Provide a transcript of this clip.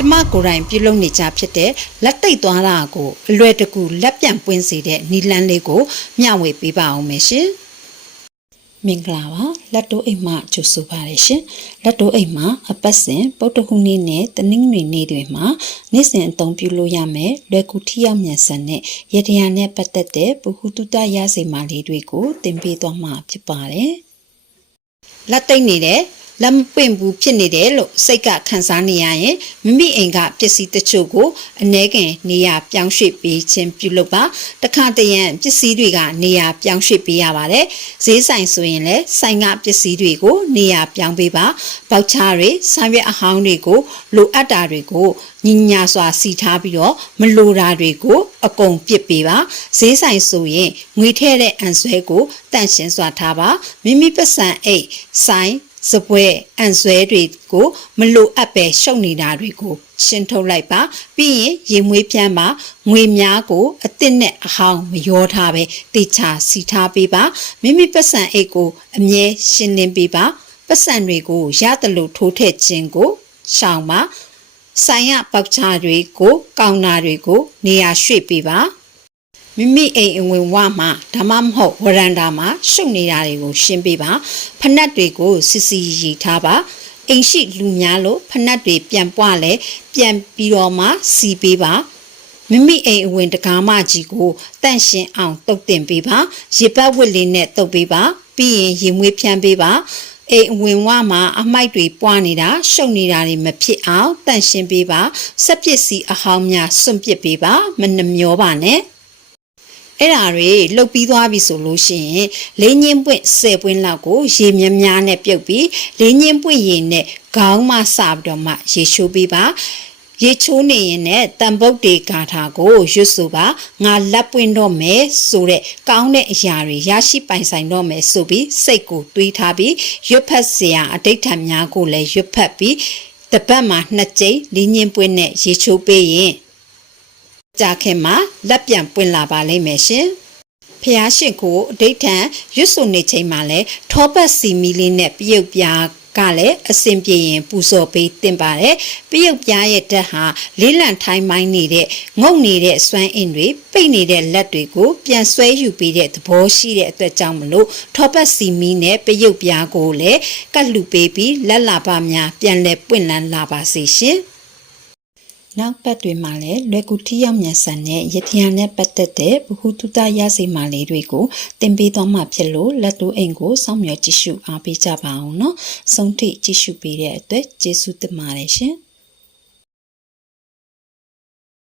ကျမကိုယ်တိုင်ပြုလုပ်နေကြဖြစ်တဲ့လက်တိတ်သွားတာကိုအလွယ်တကူလက်ပြန်ပွင့်စေတဲ့နီလန်းလေးကိုမျှဝေပေးပါအောင်မယ်ရှင်မင်္ဂလာပါလက်တိုးအိမ်မှကြိုဆိုပါရရှင်လက်တိုးအိမ်မှာအပတ်စဉ်ပုဒ်တခုနေ့နဲ့တနင်္ဂနွေနေ့တွေမှာနေ့စဉ်အသုံးပြုလို့ရမယ်လွယ်ကူထိရောက်မြန်ဆန်တဲ့ရတရားနဲ့ပတ်သက်တဲ့ပုဟုတုတရစေမာလေးတွေကိုသင်ပေးသွားမှာဖြစ်ပါတယ်လက်တိတ်နေတဲ့လက်မပွင့်ဘူးဖြစ်နေတယ်လို့စိတ်ကခံစားနေရရင်မိမိအိမ်ကပစ္စည်းတချို့ကိုအ ਨੇ ခင်နေရာပြောင်းရွှေ့ပေးခြင်းပြုလုပ်ပါတခါတရံပစ္စည်းတွေကနေရာပြောင်းရွှေ့ပေးရပါတယ်ဈေးဆိုင်ဆိုရင်လည်းဆိုင်ကပစ္စည်းတွေကိုနေရာပြောင်းပေးပါပေါက်ချားတွေဆံရွက်အဟောင်းတွေကိုလိုအပ်တာတွေကိုညညာစွာစီထားပြီးတော့မလိုတာတွေကိုအကုန်ပစ်ပေးပါဈေးဆိုင်ဆိုရင်ငွေထည့်တဲ့အန်ဆွဲကိုတန့်ရှင်းစွာထားပါမိမိပတ်စံအိတ်ဆိုင်စပွဲအန်ဆွဲတွေကိုမလိုအပ်ပဲရှုပ်နေတာတွေကိုရှင်းထုတ်လိုက်ပါပြီးရင်ရေမွေးဖြန်းပါငွေများကိုအစ်စ်နဲ့အဟောင်းမရောထားပဲတေချာစီထားပေးပါမိမိပတ်စံအိတ်ကိုအမြဲရှင်းလင်းပေးပါပတ်စံတွေကိုရတယ်လို့ထိုးထည့်ခြင်းကိုရှောင်ပါဆိုင်ရပေါက်ချာတွေကိုကောင်နာတွေကိုနေရာရွှေ့ပေးပါမိမိအိမ်အဝင်ဝမှာဒါမှမဟုတ်ဝရန်တာမှာရှုပ်နေတာတွေကိုရှင်းပေးပါဖနက်တွေကိုစစ်စီရီထားပါအိမ်ရှိလူများလို့ဖနက်တွေပြန်ပွားလဲပြန်ပြီးတော့မှစီပေးပါမိမိအိမ်အဝင်တကားမကြီးကိုတန့်ရှင်းအောင်တုတ်တင်ပေးပါရေပတ်ဝတ်လေးနဲ့တုတ်ပေးပါပြီးရင်ရေမွေးဖြန်းပေးပါအိမ်ဝင်ဝမှာအမိုက်တွေပွားနေတာရှုပ်နေတာတွေမဖြစ်အောင်တန့်ရှင်းပေးပါစက်ပစ္စည်းအဟောင်းများစွန့်ပစ်ပေးပါမနှမျောပါနဲ့အဲ့ဒါတွေလှုပ်ပြီးသွားပြီဆိုလို့ရှိရင်လေးညင်းပွင့်10ပွင့်လောက်ကိုရေမြများနဲ့ပြုတ်ပြီးလေးညင်းပွင့်ရေနဲ့ခေါင်းမစပြီးတော့မှရေချိုးပေးပါရေချိုးနေရင်နဲ့တံပုတ်တွေကာထားကိုရွတ်ဆိုပါငါလက်ပွင့်တော့မယ်ဆိုတဲ့ကောင်းတဲ့အရာတွေရရှိပိုင်ဆိုင်တော့မယ်ဆိုပြီးစိတ်ကိုတွေးထားပြီးရွတ်ဖတ်စရာအဋိဌာန်များကိုလည်းရွတ်ဖတ်ပြီးတပတ်မှာ2ကြိမ်လေးညင်းပွင့်နဲ့ရေချိုးပေးရင်ကြာခင်မှာလက်ပြန်ပွင့်လာပါလိမ့်မယ်ရှင်ဖျားရှင်ကိုအဋိဌံရွတ်ဆိုနေချိန်မှာလဲထောပတ်စီမီလေးနဲ့ပြုတ်ပြားကလည်းအစင်ပြေရင်ပူဇော်ပေးတင်ပါတယ်ပြုတ်ပြားရဲ့ဓာတ်ဟာလေးလံထိုင်းမိုင်းနေတဲ့ငုတ်နေတဲ့စွမ်းအင်တွေပိတ်နေတဲ့လက်တွေကိုပြန်ဆွဲယူပေးတဲ့သဘောရှိတဲ့အတွက်ကြောင့်မလို့ထောပတ်စီမီနဲ့ပြုတ်ပြားကိုလည်းကတ်လူပေးပြီးလက်လာပါများပြန်လဲပွင့်လန်းလာပါစေရှင်နောက်ပတ်တွေမှာလည်းလွယ်ကူထိရောက်မြန်ဆန်တဲ့ရတရားနဲ့ပတ်သက်တဲ့ဗဟုသုတရစေမာလေးတွေကိုသင်ပေးသွားမှာဖြစ်လို့လက်တိုးအိမ်ကိုစောင့်မျှော်ကြည့်ရှုအားပေးကြပါအောင်နော်။ဆုံးထိကြည့်ရှုပေးတဲ့အတွက်ကျေးဇူးတင်ပါတယ်ရှင်။